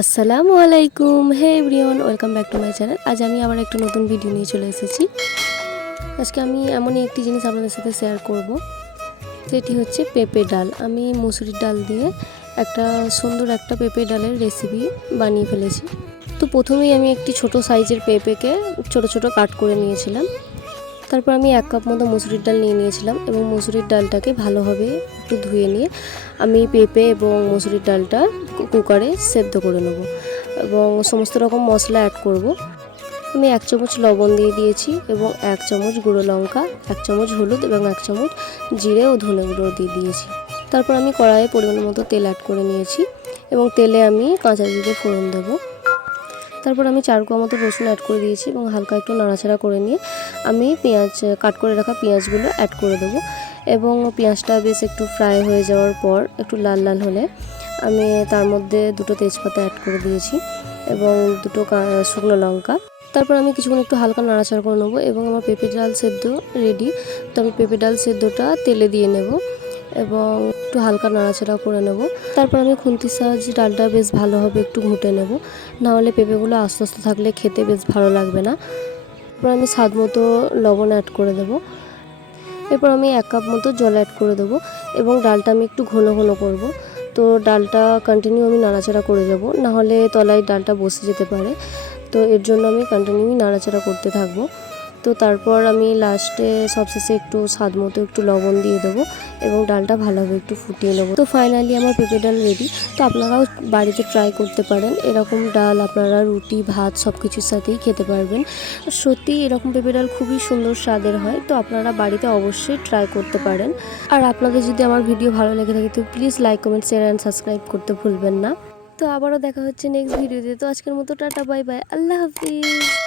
আসসালামু আলাইকুম, hey everyone, welcome back to my channel. আজ আমি আবার একটা নতুন ভিডিও নিয়ে চলে এসেছি। আজকে আমি এমনই একটি জিনিস আপনাদের সাথে শেয়ার করব, যেটি হচ্ছে পেঁপে ডাল। আমি মুসুরির ডাল দিয়ে সুন্দর একটা পেঁপে ডালের রেসিপি বানিয়ে ফেলেছি। তো প্রথমেই আমি একটি ছোট সাইজের পেঁপেকে ছোট ছোট কাট করে নিয়েছিলাম। তারপর আমি 1 কাপ মতো মুসুরির ডাল নিয়ে নিয়েছিলাম এবং মুসুরির ডালটাকে ভালোভাবে একটু ধুয়ে নিয়ে আমি পেঁপে এবং মুসুরির ডালটা কুকারে সেদ্ধ করে নেব এবং সমস্ত রকম মশলা অ্যাড করব। আমি 1 চামচ লবণ দিয়ে দিয়েছি এবং 1 চামচ গুঁড়ো লঙ্কা, 1 চামচ হলুদ এবং 1 চামচ জিরে ও ধনে গুঁড়ো দিয়ে দিয়েছি। তারপর আমি কড়াইয়ে পরিমাণ মতো তেল অ্যাড করে নিয়েছি এবং তেলে আমি কাঁচা জিরে ফোড়ন দেবো। তারপর আমি 4 কোয়া মতো রসুন অ্যাড করে দিয়েছি এবং হালকা একটু নাড়াচাড়া করে নিয়ে আমি কাট করে রাখা পেঁয়াজগুলো অ্যাড করে দেবো এবং পেঁয়াজটা বেশ একটু ফ্রাই হয়ে যাওয়ার পর একটু লাল লাল হলে আমি তার মধ্যে 2টো তেজপাতা অ্যাড করে দিয়েছি এবং 2টো শুকনো লঙ্কা। তারপর আমি কিছুক্ষণ একটু হালকা নাড়াচাড়া করে নেবো এবং আমার পেঁপে ডাল সেদ্ধ রেডি। তো আমি পেঁপে ডাল সেদ্ধটা তেলে দিয়ে নেব এবং একটু হালকা নাড়াচাড়া করে নেব। তারপর আমি খুন্তির সাহায্যে ডালটা বেশ ভালোভাবে একটু ঘুঁটে নেব, নাহলে পেঁপেগুলো আস্তে আস্তে থাকলে খেতে বেশ ভালো লাগবে না। তারপর আমি স্বাদ মতো লবণ অ্যাড করে দেব। এরপর আমি 1 কাপ মতো জল অ্যাড করে দেবো এবং ডালটা আমি একটু ঘন ঘন করব। তো ডালটা কন্টিনিউ আমি নাড়াচাড়া করে যাব, নাহলে তলায় ডালটা বসে যেতে পারে। তো এর জন্য আমি কন্টিনিউ নাড়াচাড়া করতে থাকবো। তো তারপর আমি লাস্টে সবশেষে একটু স্বাদ মতো একটু লবণ দিয়ে দেবো এবং ডালটা ভালোভাবে একটু ফুটিয়ে নেবো। তো ফাইনালি আমার পেঁপে ডাল রেডি। তো আপনারাও বাড়িতে ট্রাই করতে পারেন। এরকম ডাল আপনারা রুটি, ভাত সব কিছুর সাথেই খেতে পারবেন। সত্যি এরকম পেঁপে ডাল খুবই সুন্দর স্বাদের হয়। তো আপনারা বাড়িতে অবশ্যই ট্রাই করতে পারেন। আর আপনাদের যদি আমার ভিডিও ভালো লেগে থাকে তো please like, comment, share and subscribe করতে ভুলবেন না। তো আবারও দেখা হচ্ছে নেক্সট ভিডিওতে। তো আজকের মতো টাটা, বাই বাই, আল্লাহ হাফিজ।